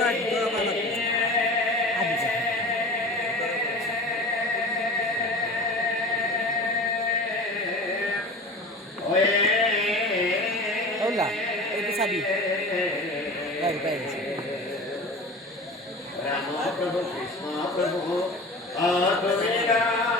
Hola, itu sabi. Baik, baik. Rama Prabhu Krishna Prabhu Advaita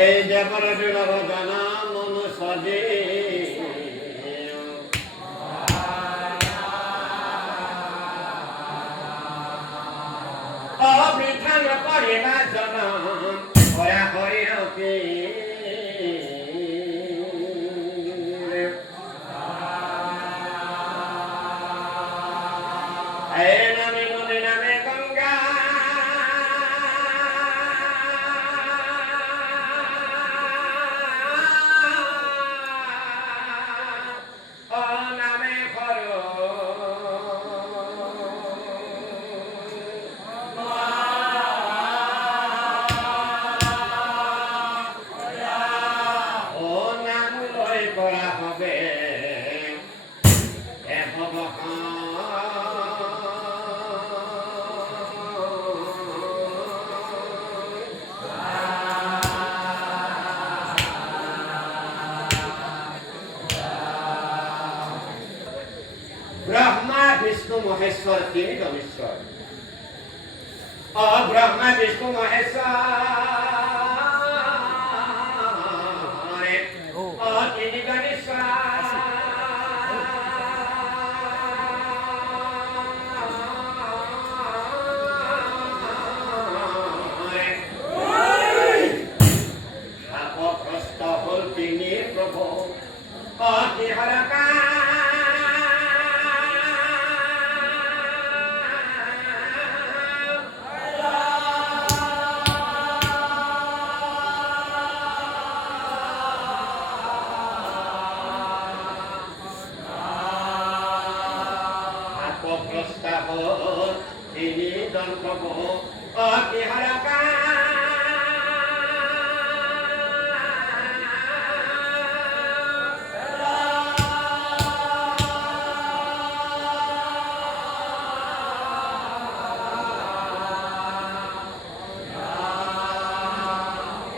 এই যে পরজুল ভজনা মন সজে অবৃথান করিবা জন হরা হরিণকে নামে নদী নামে গঙ্গা ब्रह्मा विष्णु महेश्वर तीन ईश्वर और ब्रह्मा विष्णु महेश्वर और तीन गणेश्वर प्रस्त हल तीन प्रभु और हरका ini dan probo ati haraka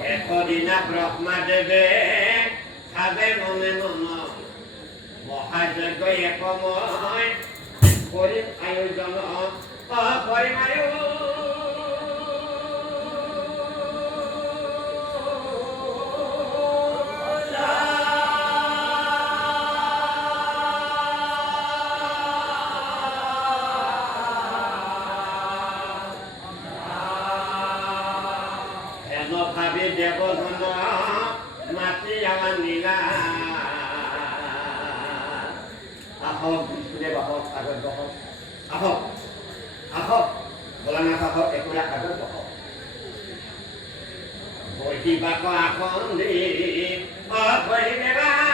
ekhodina brahma debe sabe mone mono mohajagya ekomoy kori ayojon পরিমায়ু এন ভাবি দেবধন মাতি আমার নীলা আহক বিষ্ণুদেব আহক আগত বহক আহক ahok bolangan ahok ekulah agak ahok boy di bako akon di boy merah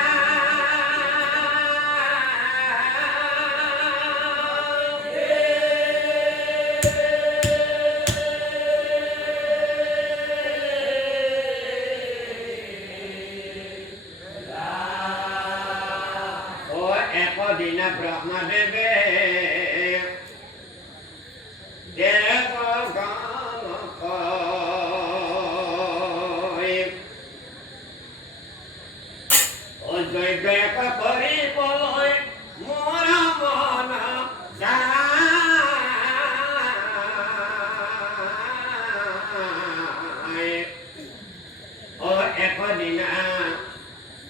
oh eko dina Brahma debe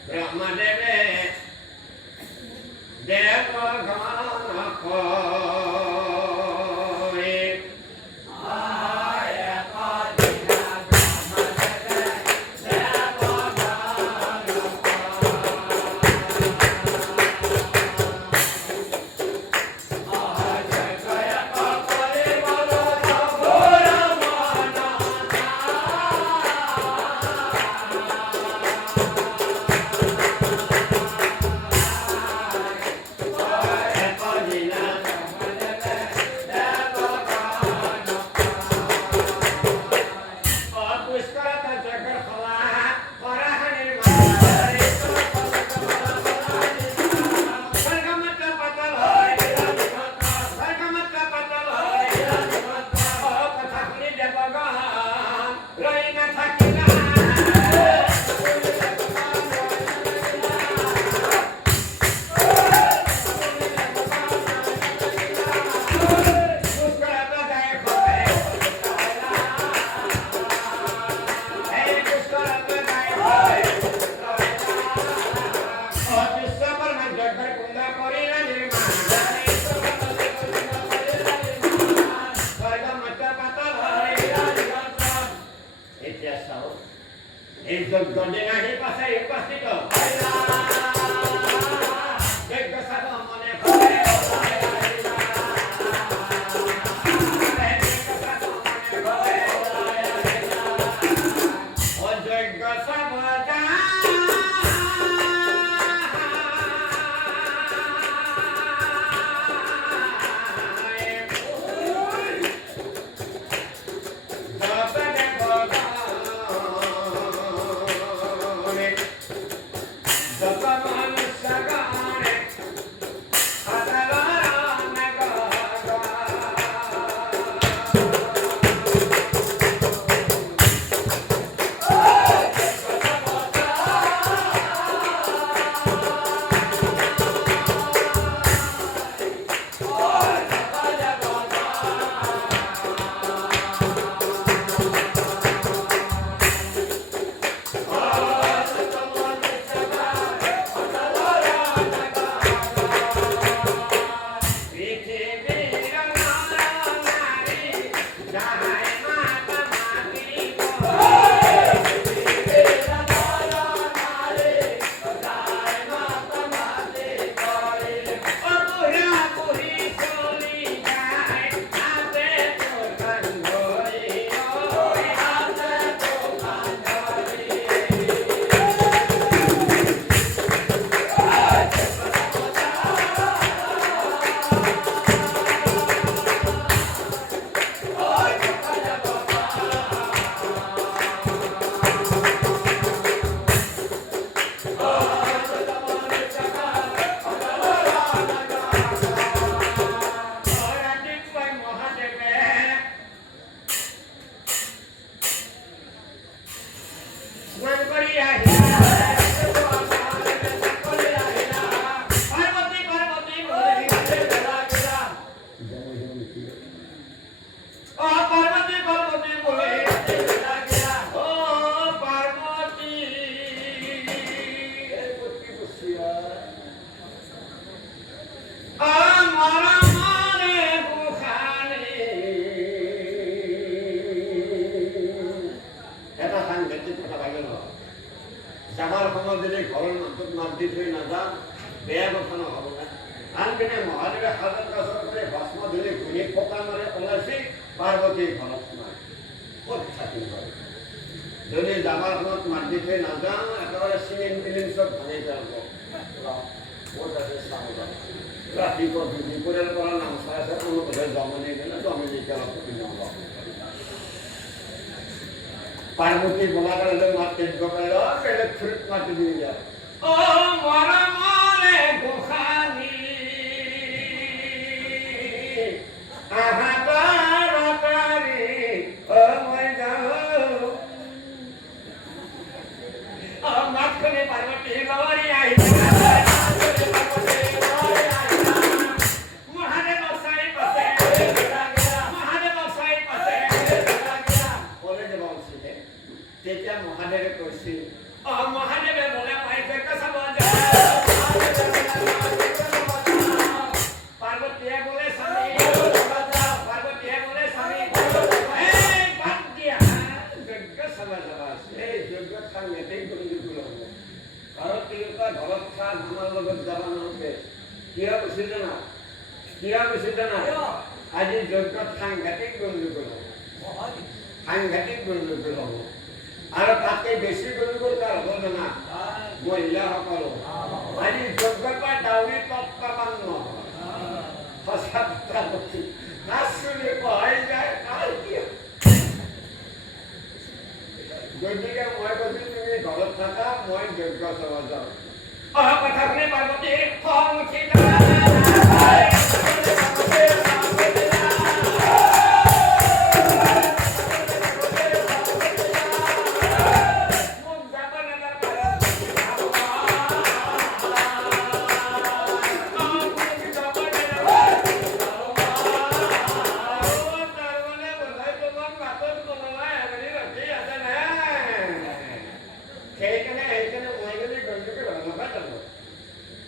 Brahma debe deva gana koi দি থৈ নাযাওঁ বেয়া কথা নহ'ব না আনপিনে মহাদেৱে সাজত গছৰ পৰা ভস্ম ধুলি ঘূৰি পকা মাৰে ওলাইছে পাৰ্বতী ঘৰত সোমাই ক'ত থাকিম বাৰু যদি জামাখনত মাত দি থৈ নাযাওঁ একেবাৰে চিলিম টিলিম চব ভাঙি যাব ক'ত আছে চাব যাম ৰাতিপুৱা দুপৰীয়াৰ পৰা নামচাই আছে অনুপদে জমনি গ'লে জমনি পাৰ্বতী বোলা কাৰণে মাত দিব পাৰিলে বেলেগ ফ্ৰুট মাতি দি যায় অ মৰমলে গোসানী তেতিয়া মহাদেৱে কৈছিল অ মহাদেৱে বোলে পাৰ্বতীয়ে বোলে স্বামী পাৰ্বতীয়ে বোলে স্বামী বাদ দিয়া যজ্ঞ চাব যাবা এই যজ্ঞ খান নেতেই কৰি দিব ঘৰত তিৰোতা ঘৰত খান আমাৰ লগত যাব নহ'বে কিয় কৈছিল জানা আজি যজ্ঞত সাংঘাতিক গণ্ডগোল হ'ব সাংঘাতিক গণ্ডগোল হ'ব আৰু তাতে বেছি গণ্ডগোল কাৰ হ'ব জানা মহিলাসকল আজি যজ্ঞৰ পৰা ডাউৰি তৎকামান নহয় সঁচা কথা কৈছো নাচুলি পঢ়াই যায় গতিকে মই কৈছো তুমি ঘৰত থাকা মই যজ্ঞ চাব যাওঁ অহা কথাখিনি পাৰ্বতী খং উঠি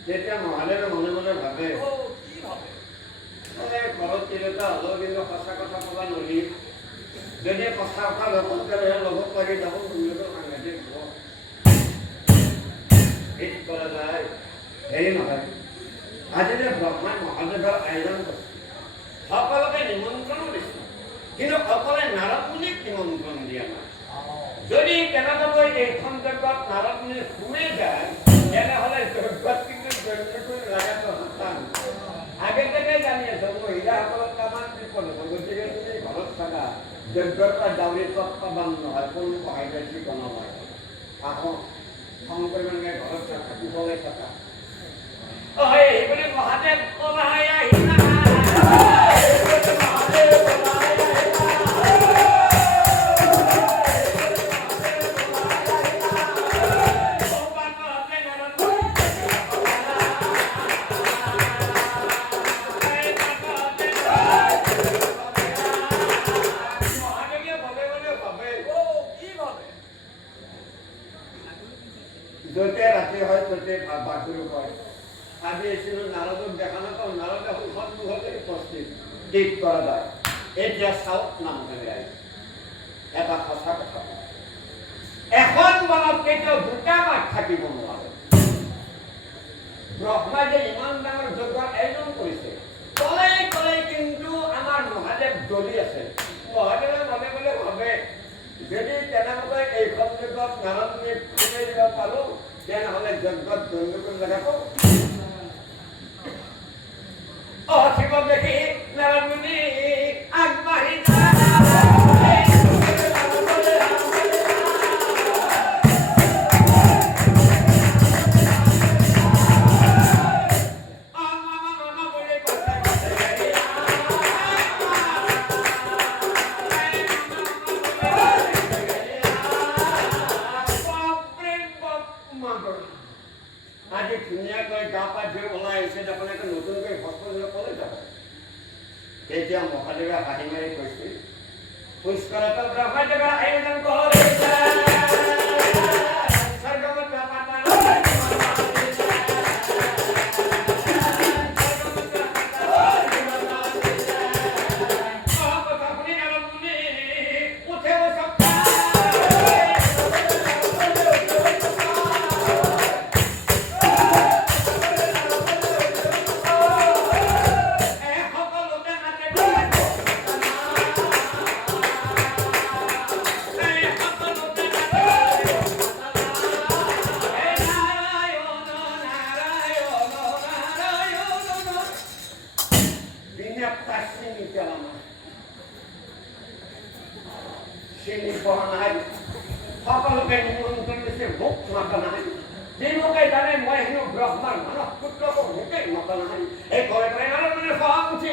যেতিয়া মহাদেৱে মনে মনে ভাবে ঘৰত তিৰোতা হ'লেও কিন্তু সঁচা কথা ক'ব নোৱাৰি যদি সঁচা কথা লগত গ'লে লগত লাগি যাব সাংঘাতিক হ'ব ঠিক কৰা যায় হেৰি নহয় আজি যে ব্ৰহ্মাই মহাদেৱৰ আয়োজন কৰিছে সকলোকে নিমন্ত্ৰণো দিছে কিন্তু অকলে নাৰদ মুনিক নিমন্ত্ৰণ দিয়া নাই যদি কেনেবাকৈ এইখন যজ্ঞত নাৰদ মুনি সোমাই যায় তেনেহ'লে যজ্ঞত কিন্তু যজ্ঞটো লাগাটো সন্তান আগে থেকে জানি আছো মহিলাসকলক কামান বিপদ হ'ব গতিকে তুমি ঘৰত থাকা যজ্ঞৰ পৰা ডাউৰি তৎপাবান নহয় কোনো সহায় বেছি নহয় আহোঁ খং কৰিব নালাগে ঘৰত থাকা কুশলে থাকা এইবুলি মহাদেৱ ওলাই আহিলা য'তে ৰাতি হয় ত'তে বাঘুৰু হয় আজি এছিলো নাৰদক দেখা নাপাওঁ নাৰদ এখন সন্মুখতে উপস্থিত ঠিক কৰা যায় এতিয়া চাওক নাম ধৰি আহিছে এটা সঁচা কথা এখন বনত কেতিয়াও দুটা বাঘ থাকিব নোৱাৰে ব্ৰহ্মাই যে ইমান ডাঙৰ যজ্ঞৰ আয়োজন কৰিছে কলে কলে কিন্তু আমাৰ মহাদেৱ জ্বলি আছে মহাদেৱে মনে মনে ভাবে যদি তেনেকৈ এইখন যজ্ঞত নাৰদ মুনি ফুটাই দিব পাৰোঁ তেনেহ'লে যজ্ঞত গণ্ডগোল লগাব শিৱ দেখি নাৰদ মুনি আগবাঢ়ি আজি ধুনীয়াকৈ গা পা ধুই ওলাই আহিছে আপোনালোকে নতুনকৈ ভস্ম ক'লে যাব তেতিয়া মহাদেৱে হাঁহি মাৰি কৈছিল পুষ্কৰত ব্ৰহ্মদেৱৰ আয়োজন কৰিছে একটা চিনি পেলাম না চিনি পাওয়া নাই সকলকে নিমন্ত্রণ দিছে মুখ মাতা নাই যে লোকে জানে মই হেনো ব্রহ্মার মানব পুত্রকে মুখে মাতা নাই এই করে করে নারায়ণের ফাংছি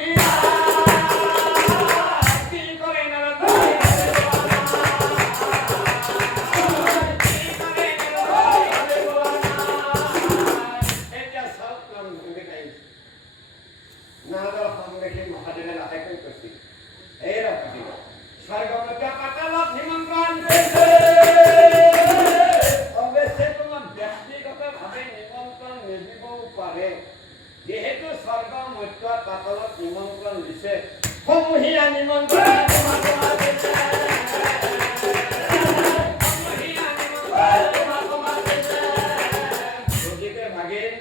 কি করে নারায়ণ মহাদেবের আদায় করছি এইরকম স্বর্গমতা পাতালত নিমন্ত্রণ পেয়েছে অবশ্যই তোমার ব্যক্তিগতভাবে নিমন্ত্রণ নিদিবও পারে যেহেতু স্বর্গমত্য পাতালত নিমন্ত্রণ দিছে সমূহীয়া নিমন্ত্রণ গতিকে ভাগিন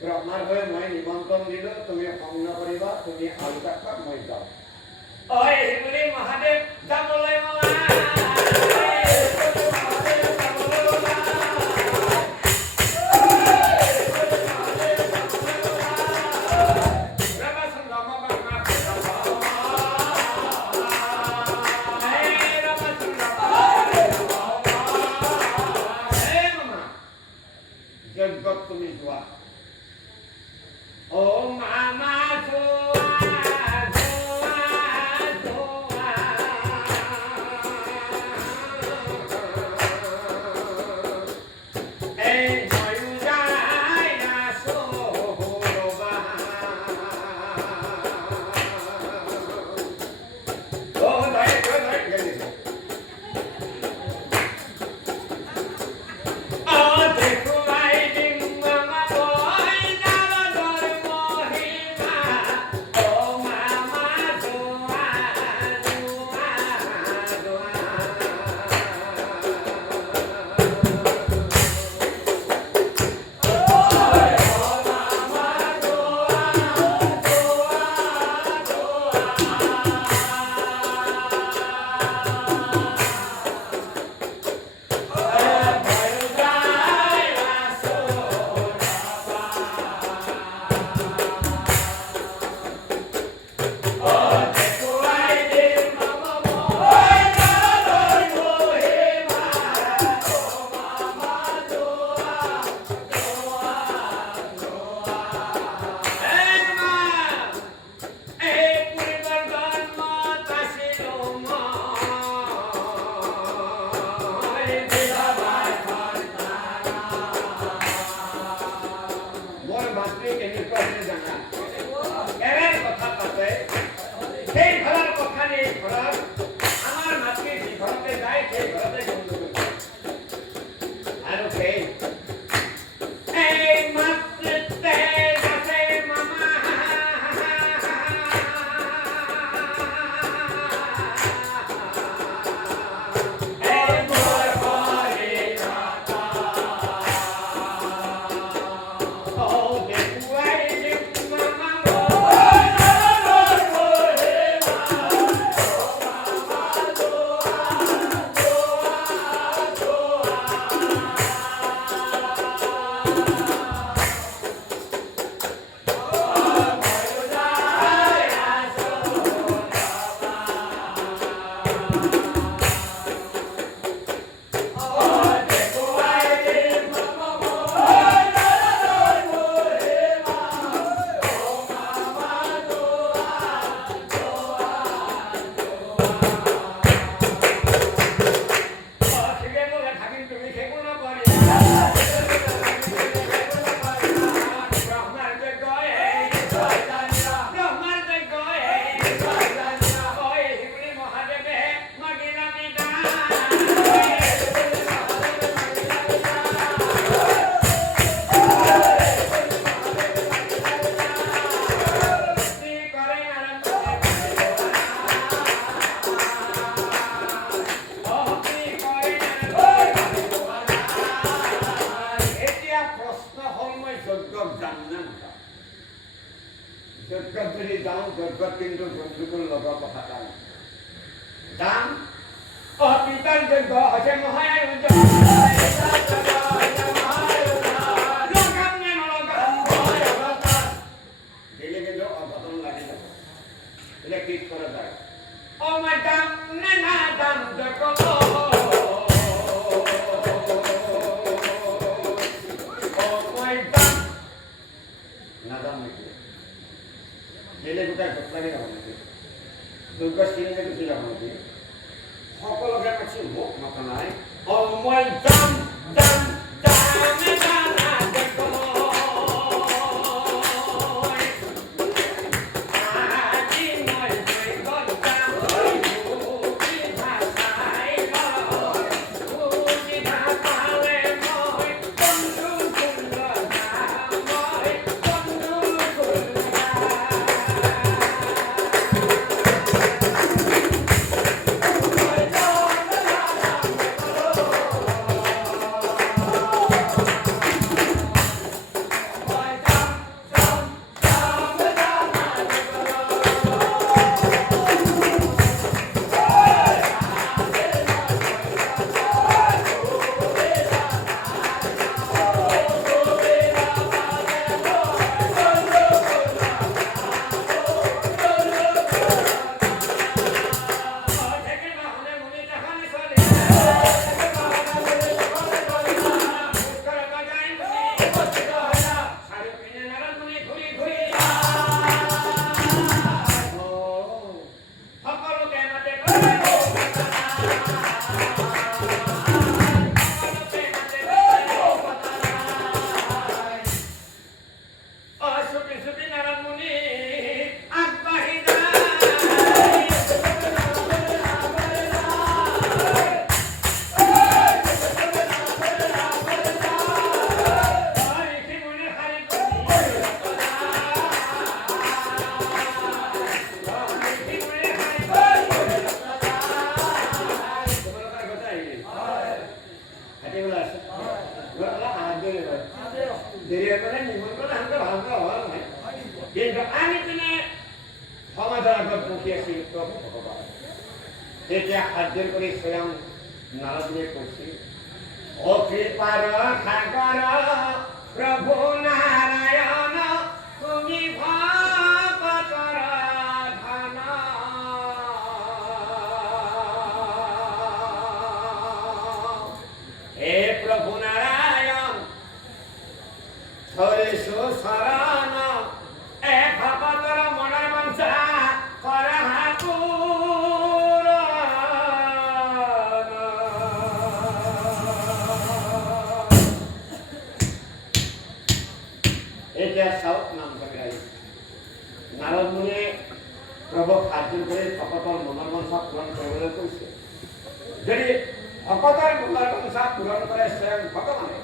ব্রহ্মার হয়ে মই নিমন্ত্রণ দিল তুমি ভঙ্গ করিবা তুমি আলুটা খা মই যাও ওই বলি মহাদেব যাবলৈ তুমি যোৱা ও মামা নাজান নেকি বেলেগ গোটাই ঘটনাকে যাব নেকি দুৰ্গা চিৰিঙে গুচি যাব নেকি সকলোকে মাতি মোক মাতা নাই মই যাম যাম যামে জানা দেখো কিন্তু আমি পিনে সমাজৰ আগত বহি আছিল প্ৰভু ভগৱান তেতিয়া সাধ্য কৰি স্বয়ং নাৰদে কৈছিল অ কৃপাৰ সাগৰ প্ৰভু নাৰায়ণ তুমি ভকতৰ ধন হে প্ৰভু নাৰায়ণ ধৰিছো শৰণ ভকতৰ মনৰ মঞ্চা কৰা এতিয়া চাওক নাম গাই নাৰদ মুনিয়ে প্ৰভুক সাহায্য কৰি ভকতৰ মনৰ মঞ্চা পূৰণ কৰিবলৈ কৈছে যদি ভকতৰ মনৰ মঞ্চা পূৰণ কৰে স্বয়ং ভগৱানে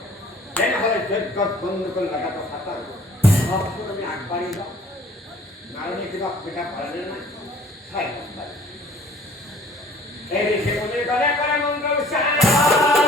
তেনেহ'লে যজ্ঞত বন্ধুকৈ লগাটো খাটাৰ ভকতোৰ আমি আগবাঢ়ি যাওঁ নারদে কিবা অসুবিধা পালে না চাই এই ঋষি মুনি করে করে মন্ত্র উচ্চারণ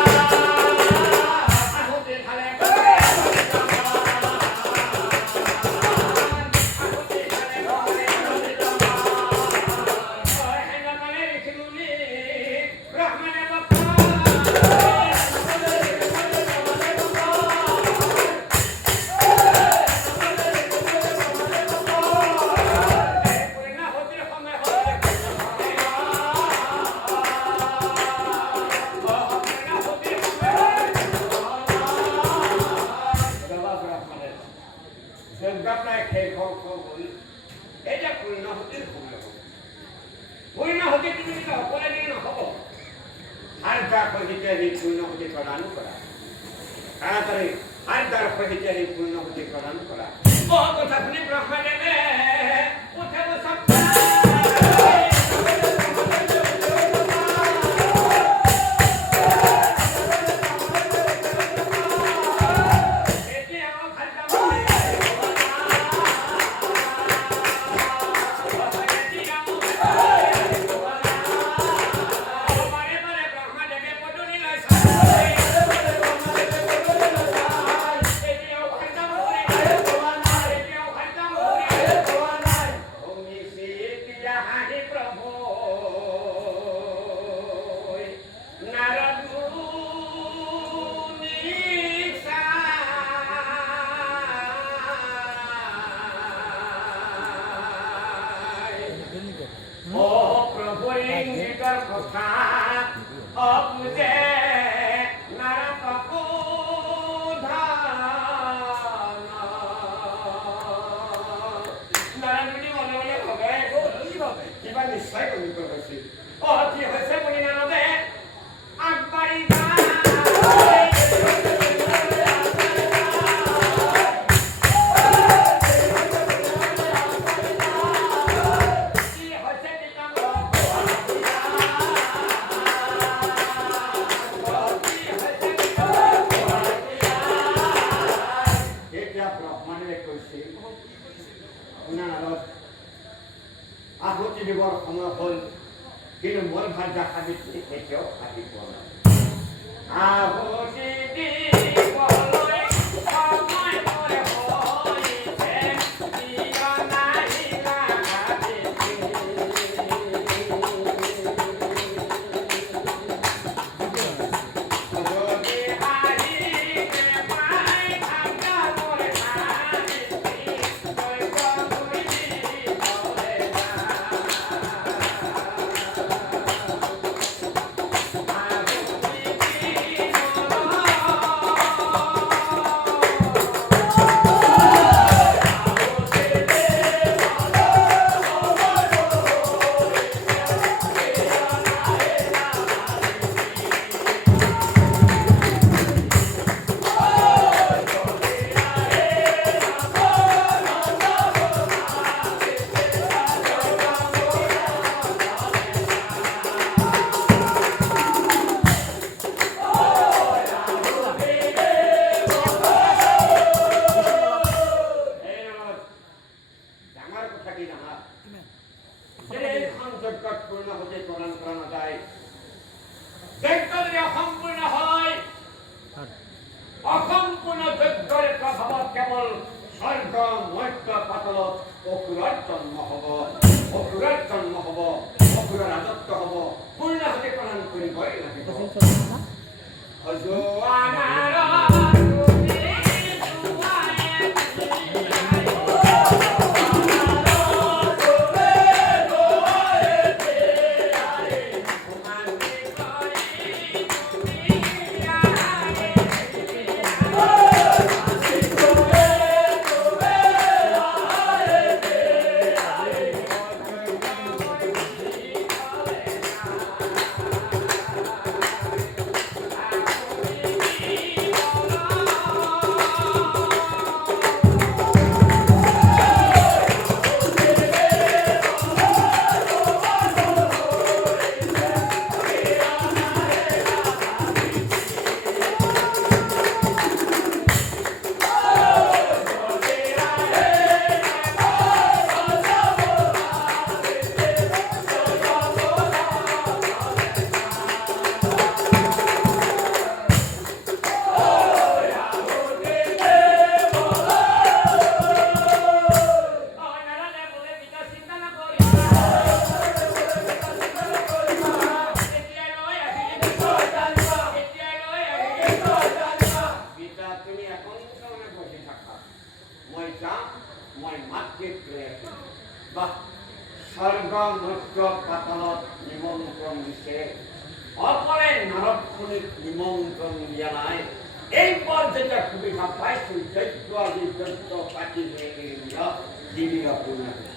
নিশ্চয় অনুকূল হৈছে অ কি হৈছে বুলি নানদে আগবাঢ়ি আহুতি দিবৰ সময় হ'ল কিন্তু মই ভাত দেখাবি এতিয়াও আহি পোৱা নাই আহুতি দিবলৈ সময় হৈছে কিয় নাহিলা অসম্পূৰ্ণ যজ্ঞৰ প্ৰভাৱত কেৱল স্বৰ্গ মৰ্ত্য পাতলত অসুৰৰ জন্ম হ'ব অসুৰৰ ৰাজত্ব হ'ব পূৰ্ণভাৱে প্ৰদান কৰিবই লাগিব স্বৰ্গ মৰ্ত্য পাতালত নিমন্ত্ৰণ দিছে অকলে নৰকখনিত নিমন্ত্ৰণ দিয়া নাই এইবাৰ যেতিয়া সুবিধা পাইছো যজ্ঞ আজি যজ্ঞ পাতি জীৱিকা পূৰ্ণ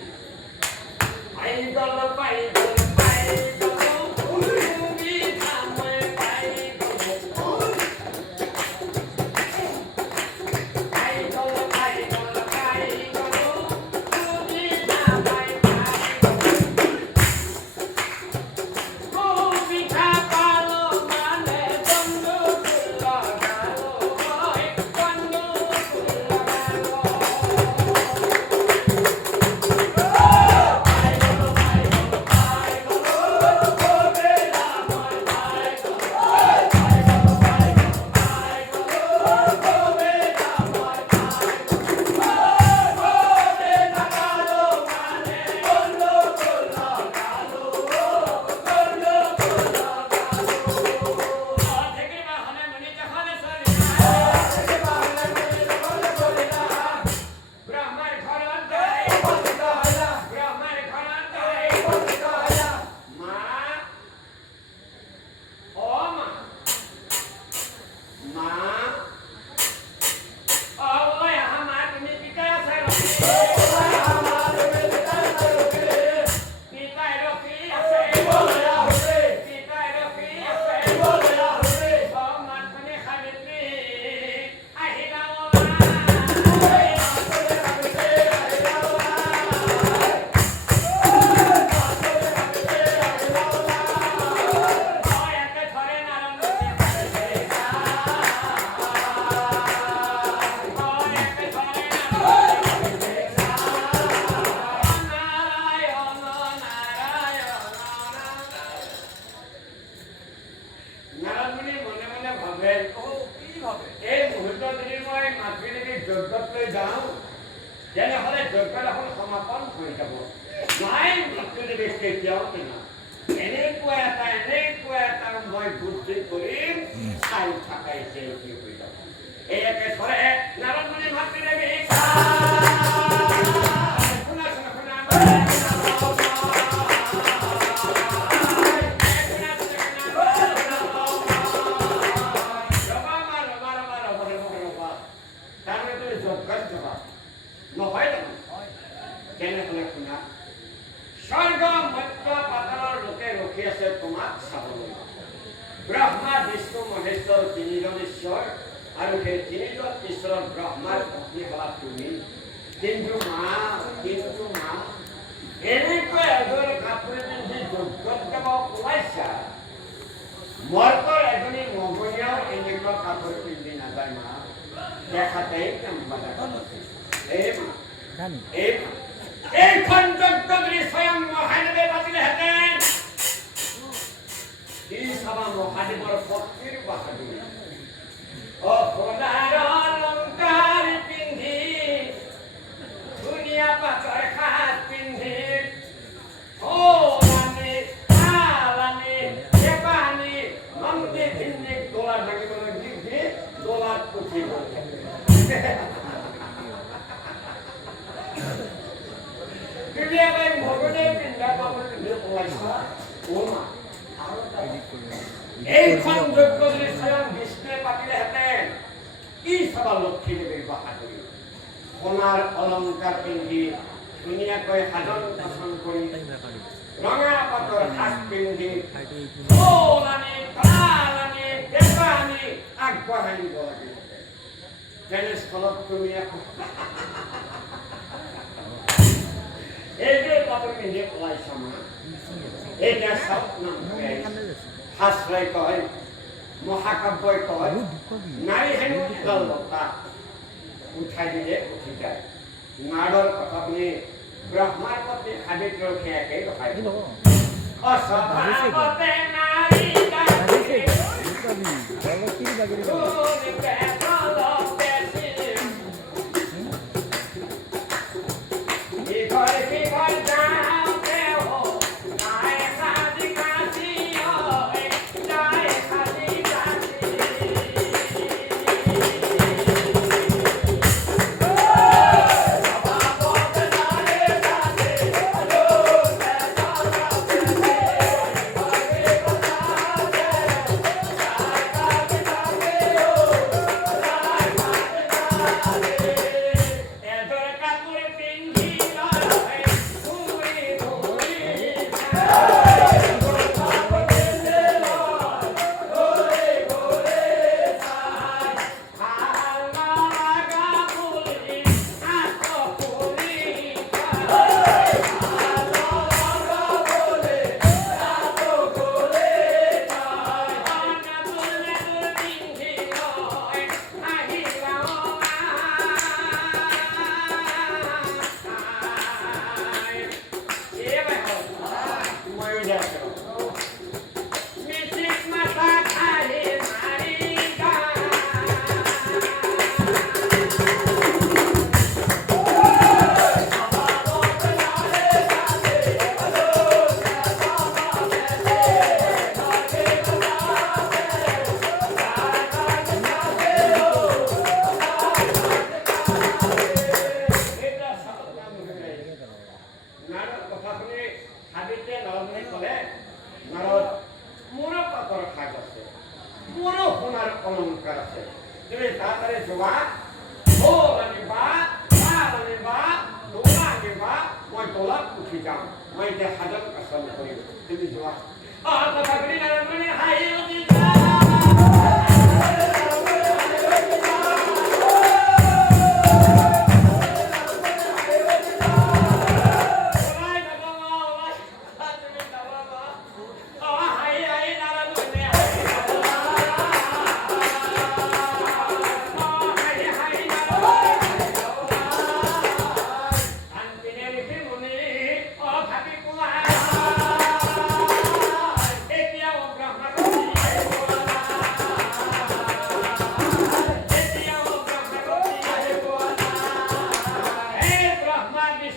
যজ্ঞখন সমাপন কৰি যাব নাই মৃত্যুদেৱে কেতিয়াও কিনা এনেকুৱা এটা মই বুদ্ধি কৰিম চাই থাকাই কি হৈ যাব একে ধৰে নাৰদমুনি মাতৃদেৱী ব্ৰহ্মা বিষ্ণু মহেশ্বৰ তিনিজন ঈশ্বৰ আৰু সেই তিনিজন ঈশ্বৰৰ ব্ৰহ্মাৰ পত্নী হলা তুমি কিন্তু মা এনেকৈ এযোৰ কাপোৰ পিন্ধি যজ্ঞত যাব ওলাইছা মৰ্কৰ এজনী মগনীয়াও এনেকুৱা কাপোৰ পিন্ধি নাযায় মা দেখাতেই এইখন যজ্ঞ যদি স্বয়ং মহাদেৱে পাতিলেহেঁতেন চাবা মহাদেৱৰ পত্নীৰ বাহাদুৰ সোণাৰ অলংকাৰ পিন্ধি ধুনীয়া পাতৰ সাজ পিন্ধি নন্দী ভিন্দিক দোলাত ভাঙিবলৈ দি দোলাত উঠিব ভগৱানে পিন্ধা কাপোৰ পিন্ধি ওলাইছা এইখন যজ্ঞ যদি স্বয়ং বিষ্ণুৱে পাতিলেহেঁতেন কি চাবা লক্ষ্মীদেৱীৰ বাহাদুৰী সোণাৰ অলংকাৰ পিন্ধি ধুনীয়াকৈ সাজন পাচন কৰি ৰঙা পাতৰ সাজ পিন্ধি ঢোল আনি তাল আনি পেঁপা আনি আগবঢ়াই নিব লাগিব তেনেস্থলত তুমি এইটোৱে কাপোৰ পিন্ধি ওলাইছা মা এইটা চাওক নাম শাস্ত্ৰই কয় মহাকাব্যই কয় নাৰী হেনো এডাল লতা উঠাই দিলে উঠি যায় নাৰদৰ কথা শুনি ব্ৰহ্মাৰ পত্নী সাবিত্ৰীৰ সেয়াকেই ৰখাই দিব অস্বভাৱতে নাৰী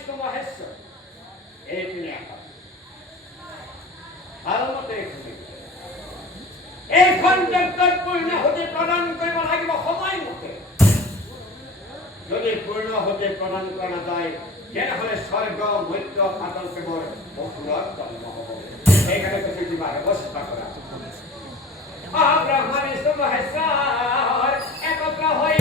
বিষ্ণু মহেশ্বৰ এই তিনি আকাশ ভালমতে এইখন যজ্ঞত পূৰ্ণাহুতি প্ৰদান কৰিব লাগিব সময়মতে। যদি পূৰ্ণাহুতি প্ৰদান কৰা নাযায় তেনেহ'লে স্বৰ্গ মধ্য পাতল কেৱল অসুৰত জন্ম হ'ব। সেইকাৰণে কৈছে কিবা ব্যৱস্থা কৰা। ব্ৰহ্মা বিষ্ণু মহেশ্বৰ একত্ৰ হৈ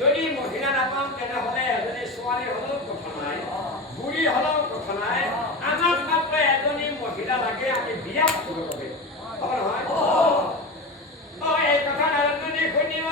যদি মহিলা নাপাম তেনেহ'লে এজনী ছোৱালী হ'লেও কথা নাই, বুঢ়ী হ'লেও কথা নাই, আমাক মাত্ৰ এজনী মহিলা লাগে, আমি বিয়া পাতিব লাগে। হ'ব নহয়? এই কথা নাজানি শুনিব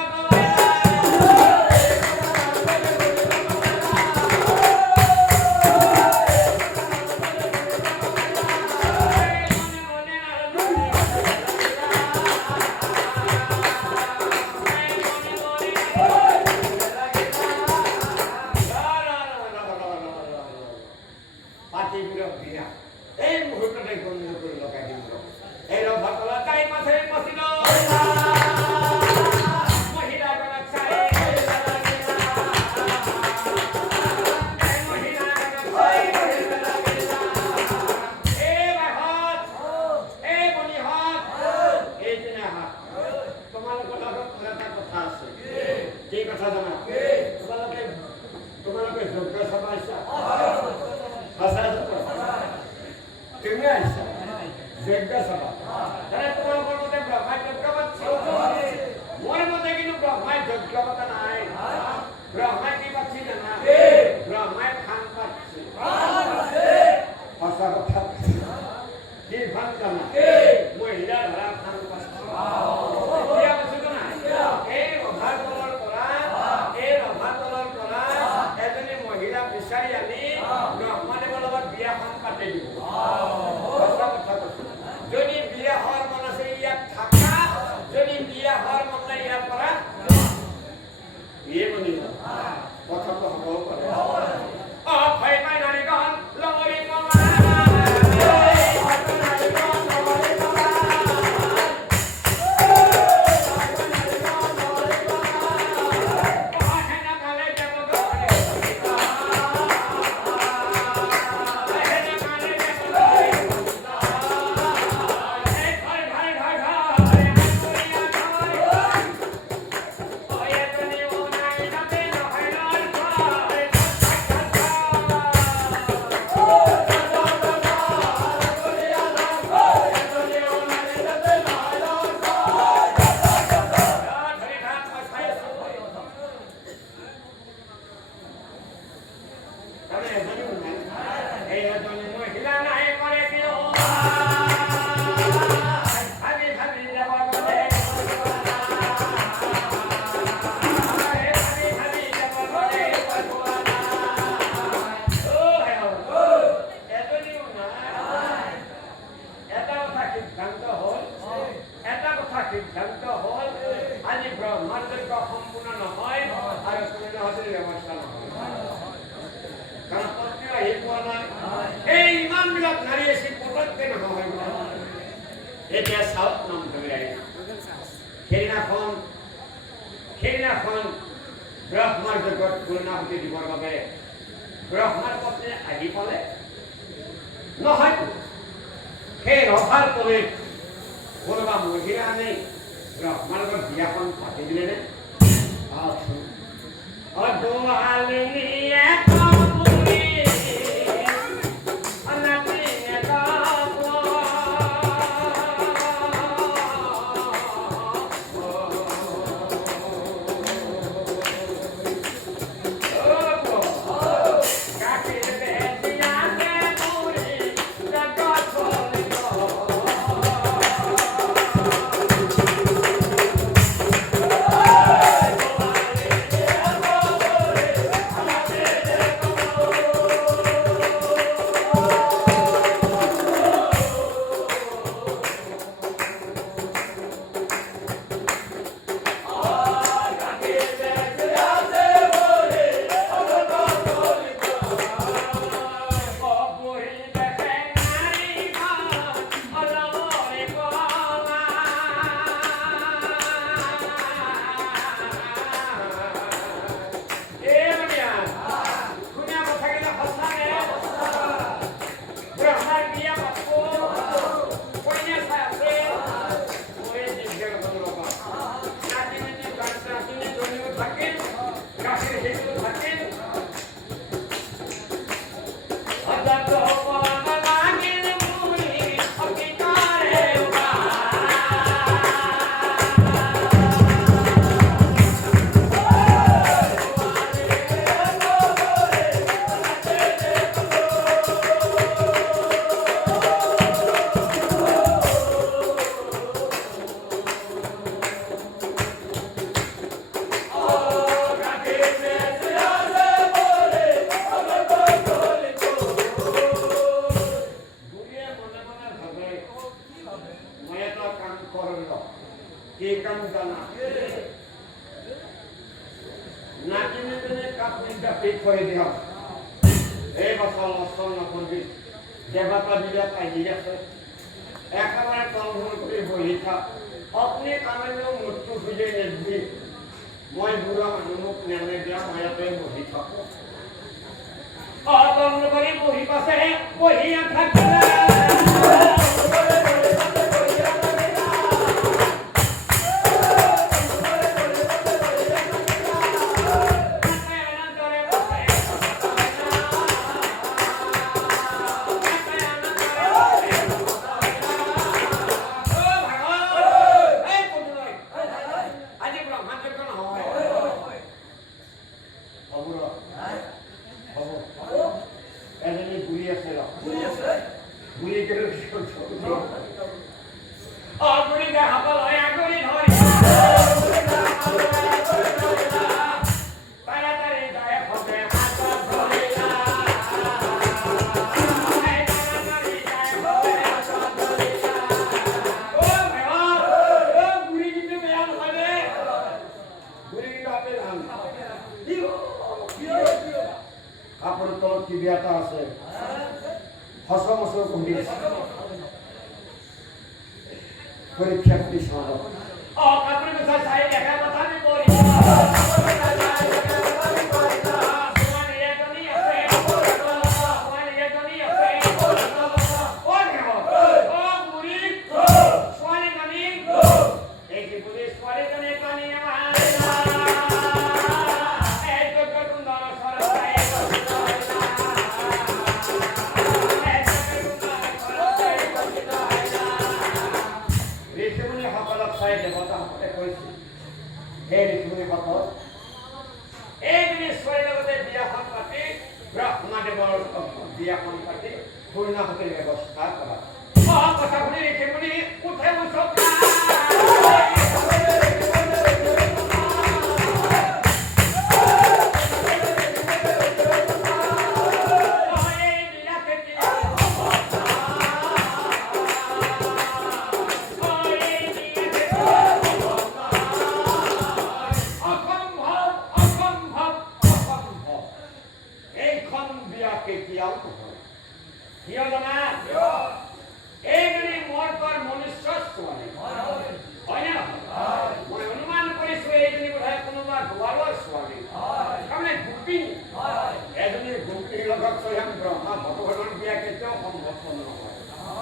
সেইদিনাখন ব্ৰহ্মাৰ যজ্ঞত পূৰ্ণাহুতি দিবৰ বাবে ব্ৰহ্মাৰ পত্নী আহি পালে নহয়তো সেই ৰভাৰ তলিত কোনোবা মহিলা আনি ব্ৰহ্মাৰ লগত বিয়াখন পাতি দিলেনে? একেবাৰে তলমূল কৰি বহি থাক অগ্নি কামেও মৃত্যু খুঁজে নেবি মই বুঢ়া মানুহ মোক নেমে দিয়া মই ইয়াতে বহি থাকো তলমূল কৰি বহি পাছে বহি থাকিলে পরীক্ষা করি সম্ভব ব্যবস্থা করা কথা বলে রেখে বলি কোথায় বসব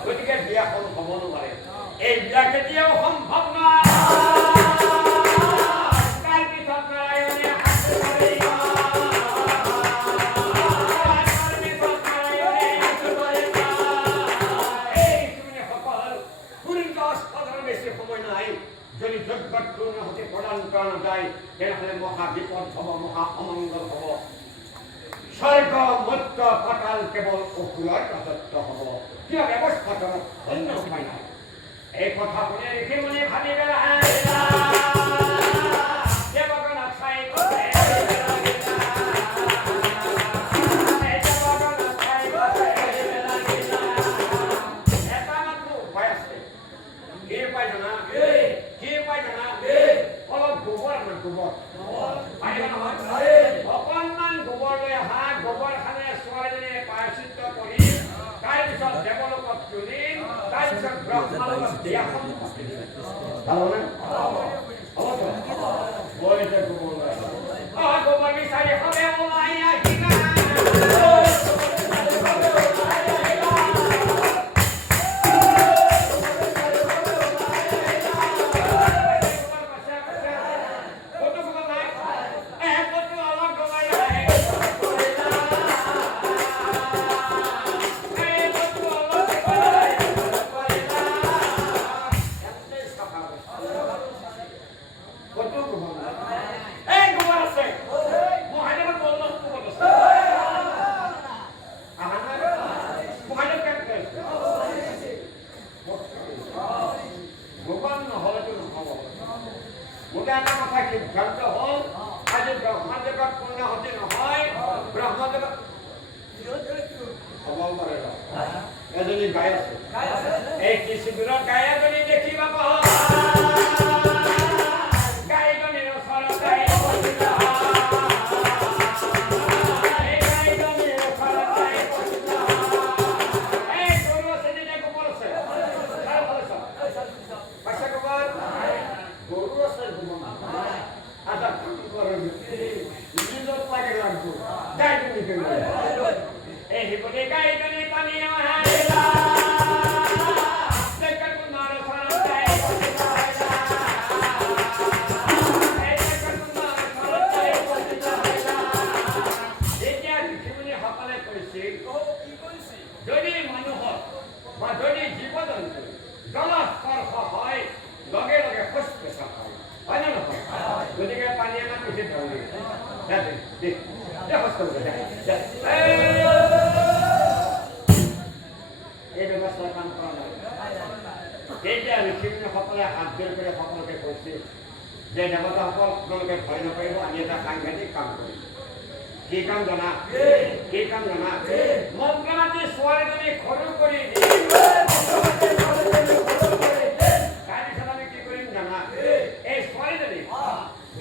গতিকে বিয়াখন হ'ব নোৱাৰে এই বিয়া কেতিয়াও সম্ভৱ নহয় যদি যজ্ঞ হতে প্ৰদান কৰা নাযায় তেনেহ'লে মহা বিপদ হ'ব মহা অমংগল হ'ব স্বৰ্গ মধ্য পাতাল কেৱল অসুৰৰ ৰাজত্ব হ'ব কিয় ব্যৱস্থা কৰক অন্য উপায় নাই এই কথা শুনে ঋষি মুনি ভাবি এজনী গাই আছে এই কৃষিবিৰৰ গাই এজনী দেখিবা গাইজনীৰ ওচৰত গাই বহিলা গাইজনীৰ ওচৰত গাই বহিলা এই গৰু আছে নে গোবৰ আছে তাৰ ফলছ পাছে গোবৰ গৰু আছে গোবৰ আটা কাম কৰে নিজত লাগে লাগবো গাইজনী কে এই হিপতে গাইজনী পানী আহাইলা দেখৰ কুমাৰ ওচৰত গাই বহিলা যদি মানুহৰ বা যদি জীৱ-জন্তু জলস্পৰ্শ হয় লগে লগে শৌচ পেচাব হয় নে নহয় গতিকে পানী এটা বেছি ধৰণে এই ব্যৱস্থাৰ কাম কৰা নাই তেতিয়া ঋষিমুনিসকলে হাত জোৰ কৰি সকলোকে কৈছিল যে দেৱতাসকল আপোনালোকে ভয় নকৰিব আমি এটা সাংঘাতিক কাম কৰিম কি কাম জানা মন্ত্ৰমাতি ছোৱালীজনী সৰু কৰি তাৰপিছত আমি কি কৰিম জানা এই ছোৱালীজনী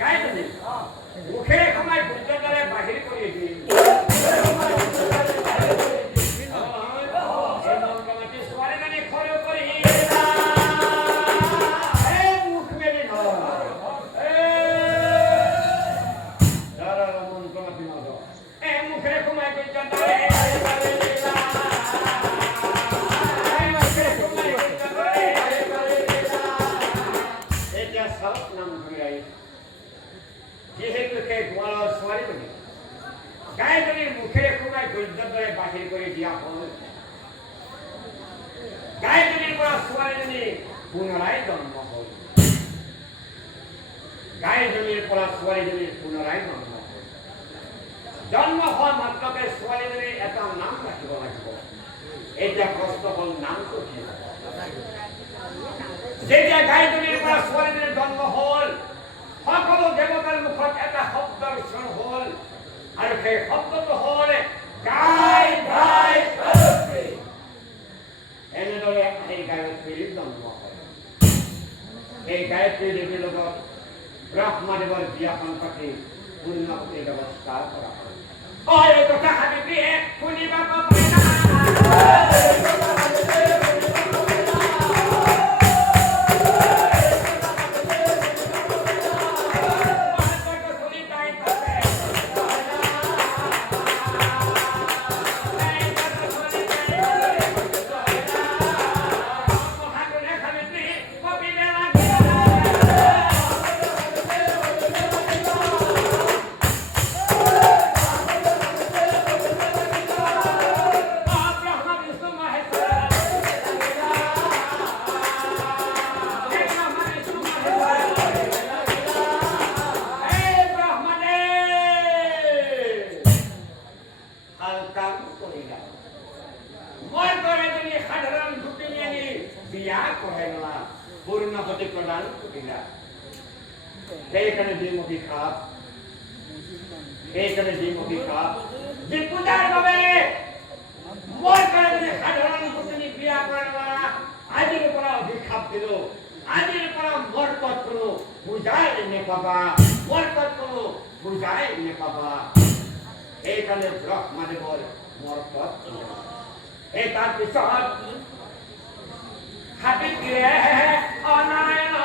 গাইজনী মুখেৰে সোমাই সূৰ্যৰ দ্বাৰে বাহিৰ কৰি দিম মন্ত্ৰমাতি ছোৱালীজনী সৰু কৰি মুখ মেলি মুখেৰে সোমাই সূৰ্যৰ দ্বাৰে এতিয়া চাওক নাম ধৰি আহিছে যিহেতু সেই গোৱালৰ ছোৱালীজনী গাইজনীৰ মুখেৰে সোমাই সূৰ্যৰ দৰে বাহিৰ কৰি দিয়া হ'ল গাইজনীৰ পৰা ছোৱালীজনী পুনৰাই জন্ম হ'ল গাইজনীৰ পৰা ছোৱালীজনীৰ পুনৰাই জন্ম হ'ল জন্ম হোৱা মাত্ৰকে ছোৱালীজনীৰ এটা নাম ৰাখিব লাগিব এতিয়া প্ৰশ্ন হ'ল নামটো কি যেতিয়া গাইজনীৰ পৰা ছোৱালীজনীৰ জন্ম হ'ল সকলো দেৱতাৰ মুখত এটা শব্দৰ উচ্চাৰণ হ'ল আৰু সেই শব্দটো হ'ল গাই গাই এনেদৰে এই গায়ত্ৰীৰ জন্ম হয় এই গায়ত্ৰী দেৱীৰ লগত ব্ৰহ্মদেৱৰ বিয়াখন পাতি পূৰ্ণাহুতিৰ ব্যৱস্থা কৰা হয় এই কথা সাবিত্ৰীয়ে শুনিবা পাবই না এইখানে দ্বিমুখী খাপ যে পূজার ভাবে মই করে সাধারণ পত্নী বিয়া করে আজির পৰা অভিশাপ দিল আজির পৰা মর্তত কোনো পূজাই নেপাবা মর্তত কোনো পূজাই নেপাবা এইখানে ব্রহ্মদেৱৰ মর্তত এই তার পিছত সাবিত্ৰীয়ে অনাৰায়ণ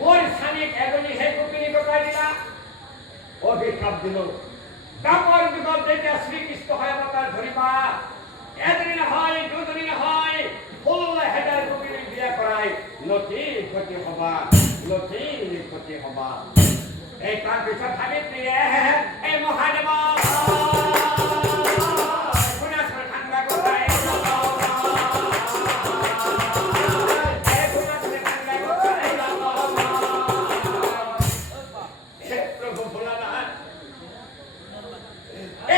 মোর স্বামীক এজনী হে গোপিনী কটাই দিলা অভিশাপ দিল তারপর যুগত যেতিয়া শ্রীকৃষ্ণ হয় অবতার ধরিবা এজনী নহয় দুজনী নহয় 16,000 গোপিনী বিয়া করাই লতি ক্ষতি হবা এই তার পিছত সাবিত্ৰীয়ে এই মহাদেৱ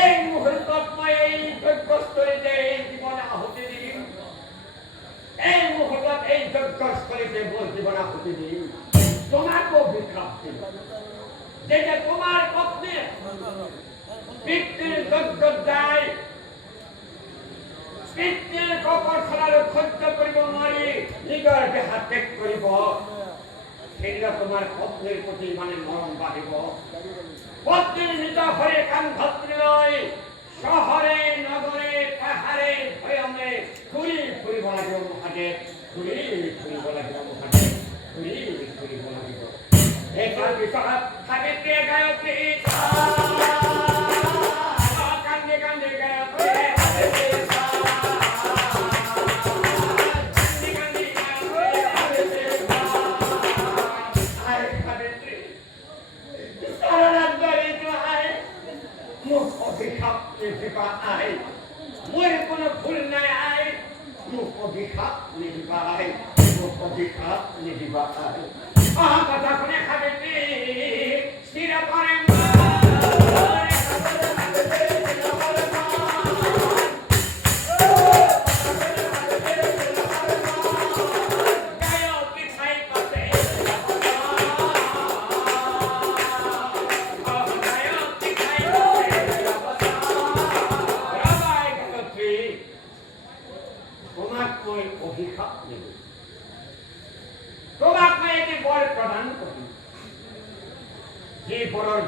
এই যজ্ঞস্থলীতে বসিব না প্রতিদিন তোমাকেও বিক্ষাপ দিব যে তোমার পত্নী পিতৃর যজ্ঞ যায় পিতৃর কপট খেলার সহ্য করিব নোৱাৰি নিজৰ দেহা ত্যাগ কৰিব সেইদিনা তোমাৰ পত্নীৰ প্ৰতি মানে মৰম বাঢ়িব পত্নীৰ নিজ ঘৰে কান্ধত লৈ চহৰে নগৰে পাহাৰে ভৈয়ামে ঘূৰি ফুৰিব লাগিব মহাদেৱ ঘূৰি ফুৰিব লাগিব মহাদেৱ ঘূৰি ফুৰিব লাগিব এইটোৰ পিছত সাবিত্ৰীয়ে গায়ত্ৰী কান্দে কান্দে গায়ত্ৰী মোৰ কোনো ভুল নাই আই মোক অভিশাপ নিদিবা আই মোক অভিশাপ নিদিবা আই অহা কথা শুনে সাবিত্ৰী স্থিৰ কৰে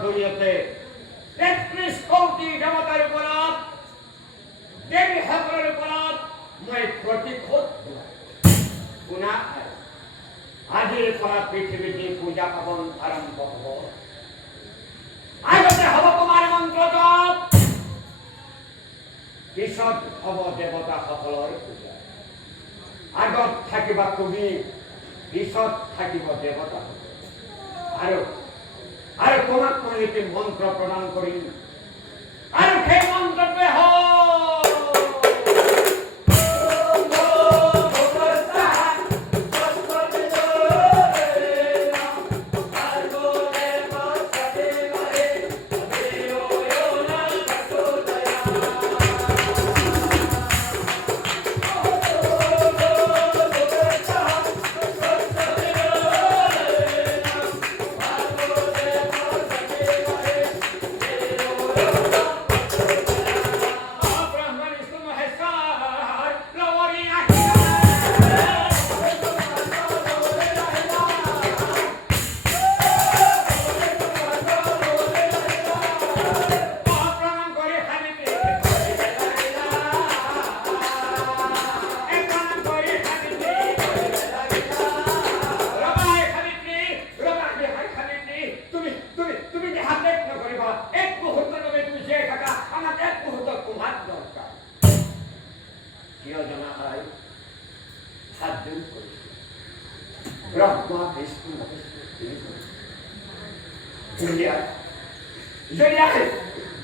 জৰিয়তে ৩৩ কোটি দেৱতাৰ ওপৰত দেৱীসকলৰ ওপৰত মই প্ৰতিশোধ শুনা আজিৰ পৰা পৃথিৱীত পূজা পাৰ্বণ আৰম্ভ হ'ব আগতে হ'ব তোমাৰ মন্ত্ৰ জপ পিছত হ'ব দেৱতাসকলৰ পূজা আগত থাকিবা তুমি পিছত থাকিব দেৱতাসকল আৰু তোমাক মই এটি মন্ত্ৰ প্ৰদান কৰিম আৰু সেই মন্ত্ৰটোৱে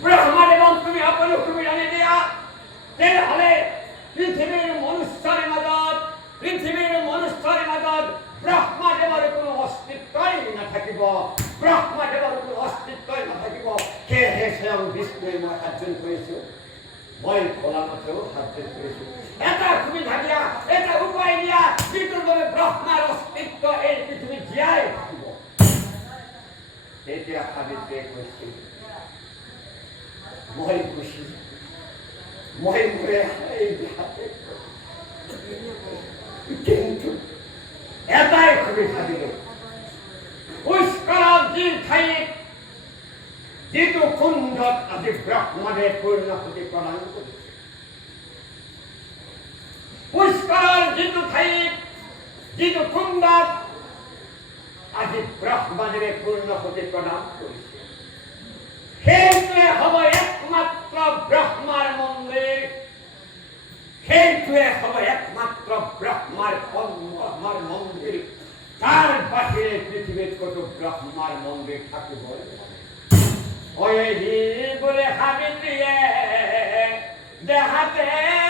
ব্ৰহ্মাদেৱক তুমি সকলো সুবিধা নিদিয়া তেনেহ'লে পৃথিৱীৰ মনুষ্যৰ মাজত ব্ৰহ্মাদেৱৰ কোনো অস্তিত্বই নাথাকিব সেয়েহে স্বয়ং বিষ্ণুৱে মই সাতজন কৰিছোঁ মই ভোলানাথেও সাতজন কৰিছোঁ এটা সুবিধা দিয়া এটা উপায় দিয়া যিটোৰ বাবে ব্ৰহ্মাৰ অস্তিত্ব এই পৃথিৱীত জীয়াই থাকিব এতিয়া সাবিত্ৰীয়ে কৈছিল মই খুশি মই মোৰে কিন্তু এটাই সুবিধা দিলোঁ পুষ্কৰত যি ঠাইত যিটো কুণ্ডত আজি ব্ৰহ্মাদেৱে পূৰ্ণাহুতি প্ৰদান কৰিছে পুষ্কৰৰ যিটো ঠাইত যিটো কুণ্ডত আজি ব্ৰহ্মাদেৱে পূৰ্ণাহুতি প্ৰদান কৰিছে সেইটোৱে হ'ব একমাত্ৰ ব্ৰহ্মাৰ মন্দিৰ সেইটোৱে হ'ব একমাত্ৰ ব্ৰহ্মাৰ মন্দিৰ তাৰ বাহিৰে পৃথিৱীত ক'তো ব্ৰহ্মাৰ মন্দিৰ থাকিবই বোলে সাবিত্ৰীয়ে দেহাতে